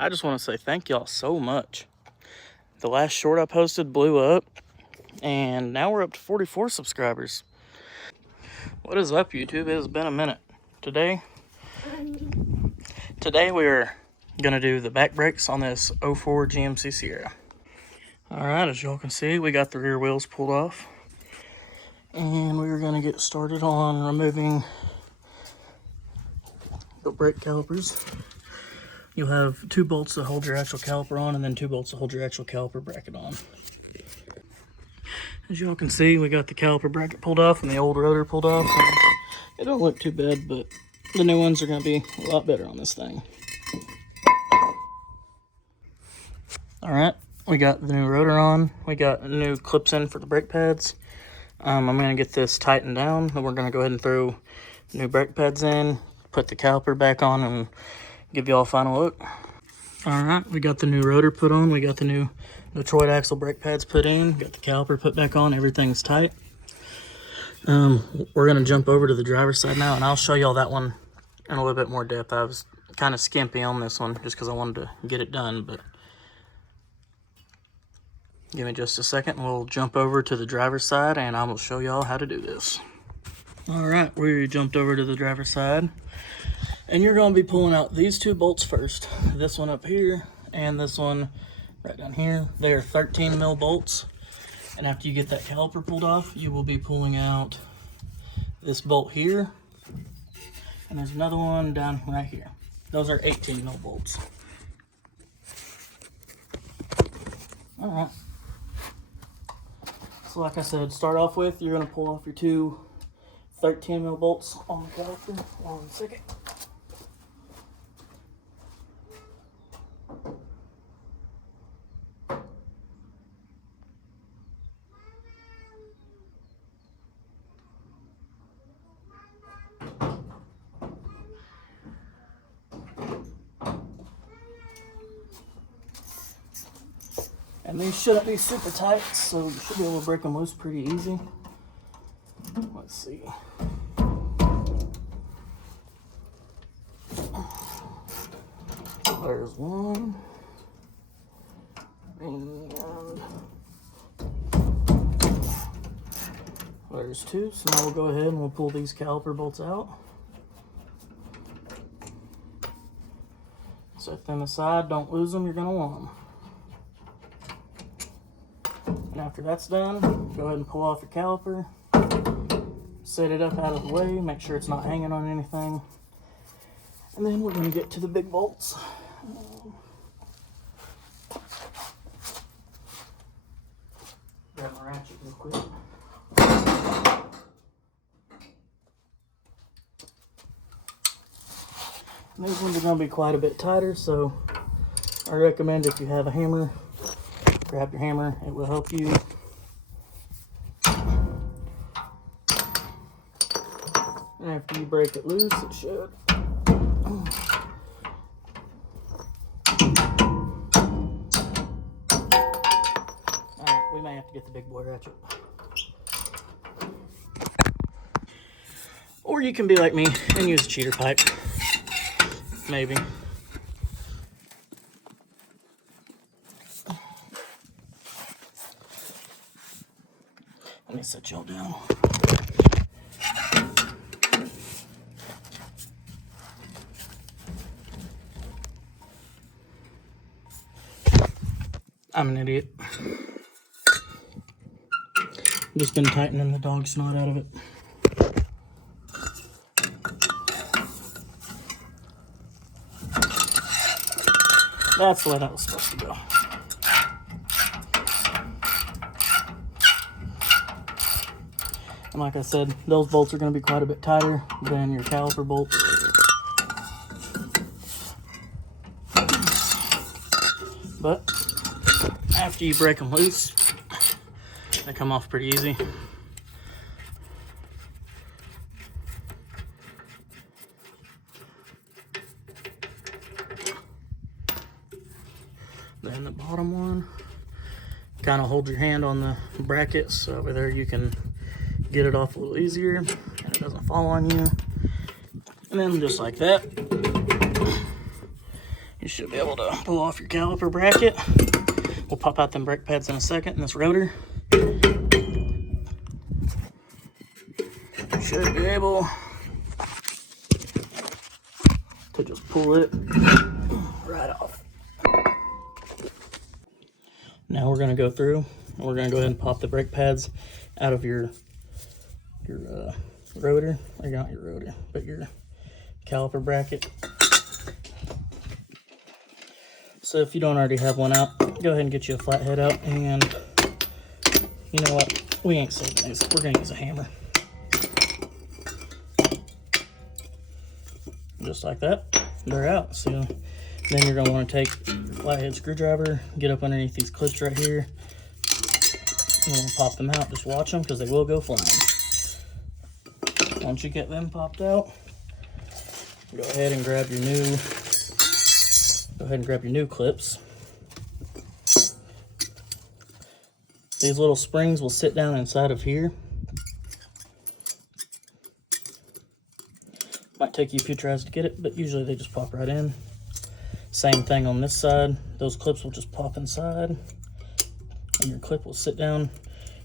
I just want to say thank y'all so much. The last short I posted blew up, and now we're up to 44 subscribers. What is up, YouTube? It has been a minute. Today we're gonna do the back brakes on this 04 GMC Sierra. Alright, as y'all can see, we got the rear wheels pulled off, and we're gonna get started on removing the brake calipers. You'll have 2 bolts that hold your actual caliper on, and then 2 bolts that hold your actual caliper bracket on. As y'all can see, we got the caliper bracket pulled off and the old rotor pulled off. It don't look too bad, but the new ones are going to be a lot better on this thing. Alright, we got the new rotor on. We got new clips in for the brake pads. I'm going to get this tightened down, and we're going to go ahead and throw new brake pads in, put the caliper back on, and give y'all a final look. Alright, we got the new rotor put on. We got the new Detroit axle brake pads put in. Got the caliper put back on. Everything's tight. We're going to jump over to the driver's side now, and I'll show y'all that one in a little bit more depth. I was kind of skimpy on this one just because I wanted to get it done, but give me just a second and we'll jump over to the driver's side and I will show y'all how to do this. Alright, we jumped over to the driver's side. And you're going to be pulling out these 2 bolts first. This one up here and this one right down here. They are 13 mil bolts. And after you get that caliper pulled off, you will be pulling out this bolt here. And there's another one down right here. Those are 18 mil bolts. Alright. So like I said, start off with, you're going to pull off your 2 13 mil bolts on the caliper. 1 second. And these shouldn't be super tight, so you should be able to break them loose pretty easy. Let's see. There's 1. And there's 2. So now we'll go ahead and we'll pull these caliper bolts out. Set them aside, don't lose them, you're going to want them. And after that's done, go ahead and pull off your caliper. Set it up out of the way, make sure it's not hanging on anything. And then we're going to get to the big bolts. Grab my ratchet real quick. And these ones are going to be quite a bit tighter, so I recommend if you have a hammer, grab your hammer, it will help you. And after you break it loose, it should. Alright, we may have to get the big boy ratchet. Or you can be like me and use a cheater pipe. Maybe. Let me set y'all down. I'm an idiot. Just been tightening the dog snot out of it. That's the way that was supposed to go. And like I said, those bolts are going to be quite a bit tighter than your caliper bolts. But after you break them loose, they come off pretty easy. Then the bottom one, kind of hold your hand on the brackets so over there you can get it off a little easier and it doesn't fall on you. And then just like that, you You should be able to pull off your caliper bracket. We'll pop out them brake pads in a second and this rotor. You should be able to just pull it right off. Now we're going to go through and we're going to go ahead and pop the brake pads out of your rotor, or not your rotor, but your caliper bracket. So if you don't already have one out, go ahead and get you a flathead out, and you know what, we ain't saving these, we're going to use a hammer. Just like that, they're out. So then you're going to want to take your flathead screwdriver, get up underneath these clips right here, and we'll pop them out. Just watch them because they will go flying. Once you get them popped out, go ahead and grab your new clips. These little springs will sit down inside of here. Might take you a few tries to get it, but usually they just pop right in. Same thing on this side. Those clips will just pop inside, and your clip will sit down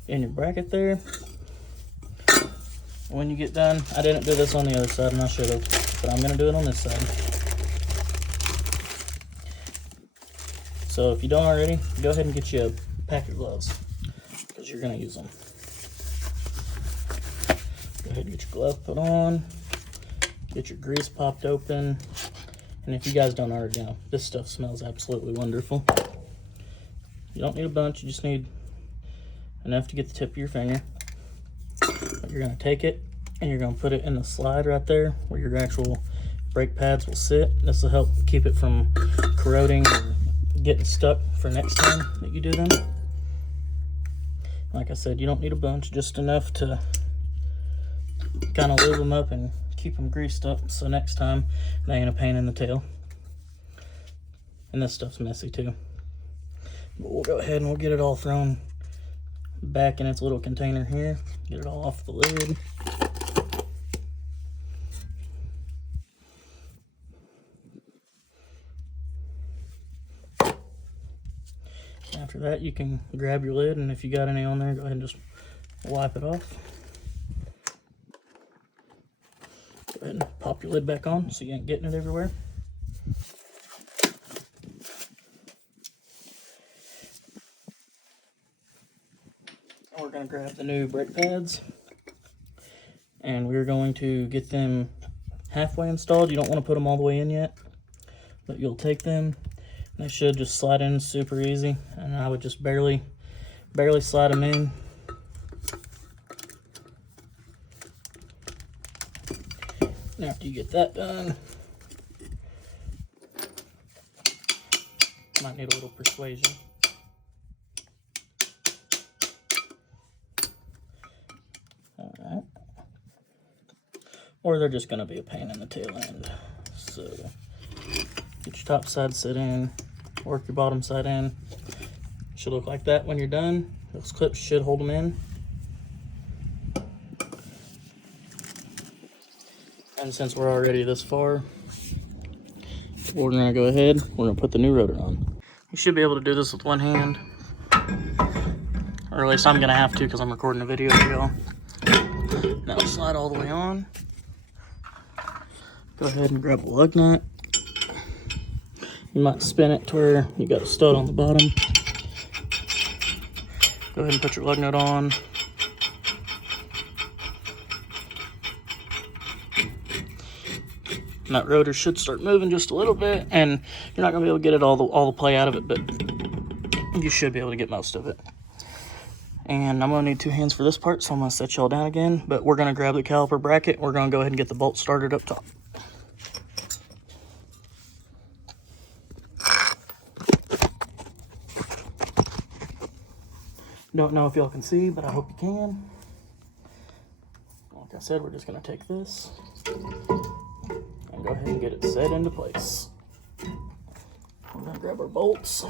in your bracket there. When you get done, I didn't do this on the other side, and I should have, but I'm going to do it on this side. So if you don't already, go ahead and get you a pack of gloves, because you're going to use them. Go ahead and get your glove put on, get your grease popped open, and if you guys don't already know, this stuff smells absolutely wonderful. You don't need a bunch, you just need enough to get the tip of your finger. But you're going to take it and you're going to put it in the slide right there where your actual brake pads will sit. This will help keep it from corroding or getting stuck for next time that you do them. Like I said, you don't need a bunch, just enough to kind of lube them up and keep them greased up, so next time they ain't a pain in the tail. And this stuff's messy too. But we'll go ahead and we'll get it all thrown back in its little container here. Get it all off the lid. After that, you can grab your lid, and if you got any on there, go ahead and just wipe it off. Go ahead and pop your lid back on so you ain't getting it everywhere. We're going to grab the new brake pads, and we're going to get them halfway installed. You don't want to put them all the way in yet, but you'll take them. They should just slide in super easy, and I would just barely slide them in. And after you get that done, might need a little persuasion. Alright. Or they're just going to be a pain in the tail end. So get your top side set in, work your bottom side in. Should look like that when you're done. Those clips should hold them in. And since we're already this far, we're going to go ahead, we're going to put the new rotor on. You should be able to do this with one hand, or at least I'm going to have to because I'm recording a video for y'all. Now slide all the way on. Go ahead and grab a lug nut. You might spin it to where you got a stud on the bottom. Go ahead and put your lug nut on. And that rotor should start moving just a little bit, and you're not going to be able to get it all the play out of it, but you should be able to get most of it. And I'm going to need two hands for this part, so I'm going to set y'all down again. But we're going to grab the caliper bracket. We're going to go ahead and get the bolt started up top. Don't know if y'all can see, but I hope you can. Like I said, we're just going to take this and go ahead and get it set into place. We're going to grab our bolts.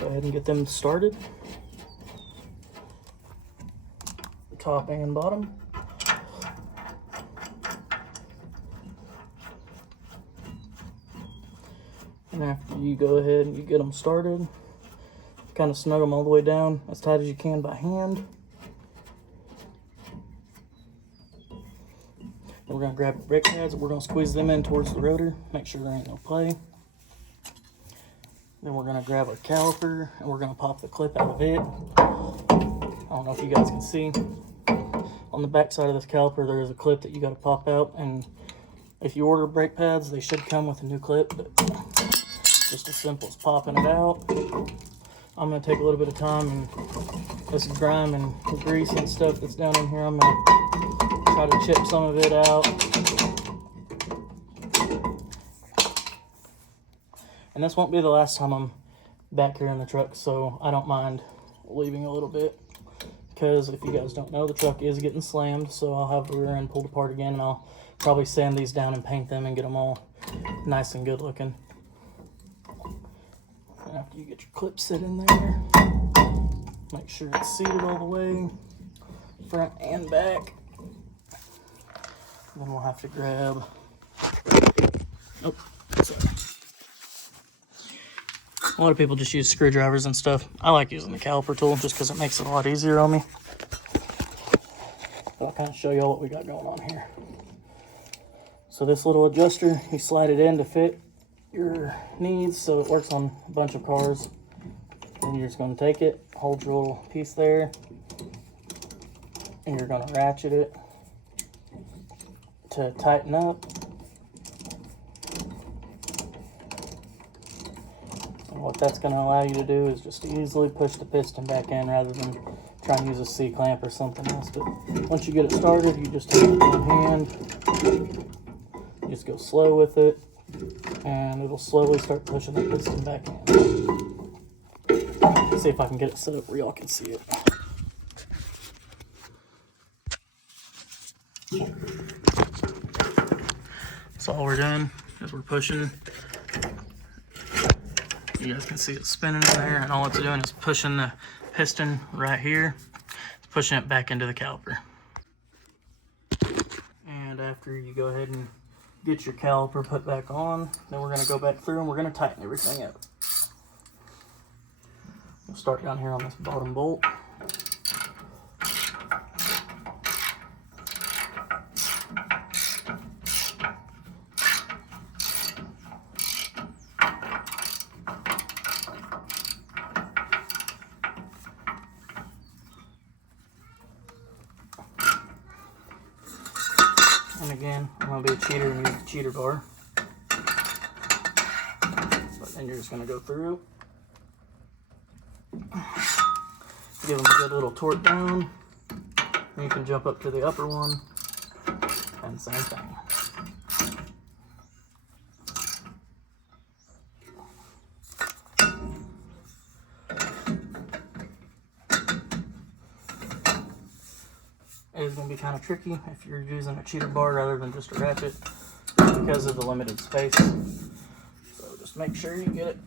Go ahead and get them started. Top and bottom. you go ahead and you get them started, kind of snug them all the way down as tight as you can by hand. Then we're going to grab the brake pads and we're going to squeeze them in towards the rotor, make sure there ain't no play. Then we're going to grab our caliper and we're going to pop the clip out of it. I don't know if you guys can see. On the back side of this caliper there is a clip that you got to pop out, and if you order brake pads they should come with a new clip, but just as simple as popping it out. I'm going to take a little bit of time, and this grime and grease and stuff that's down in here, I'm going to try to chip some of it out. And this won't be the last time I'm back here in the truck, so I don't mind leaving a little bit. Because if you guys don't know, the truck is getting slammed, so I'll have the rear end pulled apart again, and I'll probably sand these down and paint them and get them all nice and good looking. And after you get your clip set in there, make sure it's seated all the way, front and back. Then we'll have to grab, oh, sorry. A lot of people just use screwdrivers and stuff. I like using the caliper tool just because it makes it a lot easier on me. But I'll kind of show y'all what we got going on here. So this little adjuster, you slide it in to fit your needs, so it works on a bunch of cars. And you're just going to take it, hold your little piece there, and you're going to ratchet it to tighten up. What that's going to allow you to do is just easily push the piston back in rather than try and use a C-clamp or something else. But once you get it started, you just take it with one hand, you just go slow with it, and it'll slowly start pushing the piston back in. Let's see if I can get it set up where y'all can see it. So all we're doing is we're pushing. You guys can see it spinning in there, and all it's doing is pushing the piston right here. It's pushing it back into the caliper. And after you go ahead and get your caliper put back on, then we're going to go back through and we're going to tighten everything up. We'll start down here on this bottom bolt. And again, I'm going to be a cheater and use the cheater bar. But then you're just going to go through. Give them a good little torque down. And you can jump up to the upper one. And same thing. It is going to be kind of tricky if you're using a cheater bar rather than just a ratchet because of the limited space. So just make sure you get it.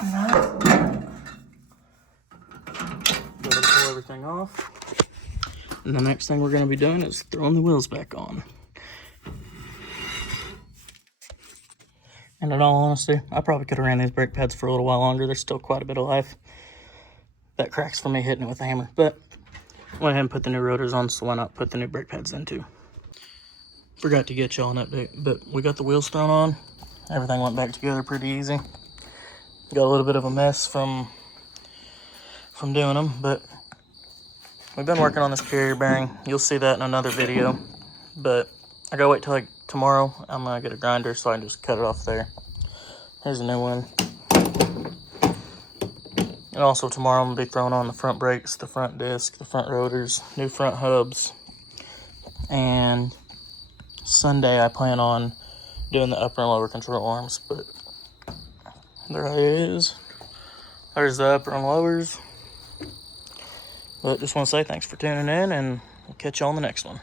Go ahead and pull everything off. And the next thing we're going to be doing is throwing the wheels back on. And in all honesty, I probably could have ran these brake pads for a little while longer. There's still quite a bit of life. That cracks for me hitting it with a hammer, but I went ahead and put the new rotors on, so why not put the new brake pads in too. Forgot to get y'all an update, but we got the wheels thrown on. Everything went back together pretty easy. Got a little bit of a mess from doing them, but we've been working on this carrier bearing. You'll see that in another video, but I gotta wait till like tomorrow. I'm gonna get a grinder so I can just cut it off there. Here's a new one. And also tomorrow I'm going to be throwing on the front brakes, the front disc, the front rotors, new front hubs. And Sunday I plan on doing the upper and lower control arms. But there it is. There's the upper and lowers. But just want to say thanks for tuning in, and we'll catch you on the next one.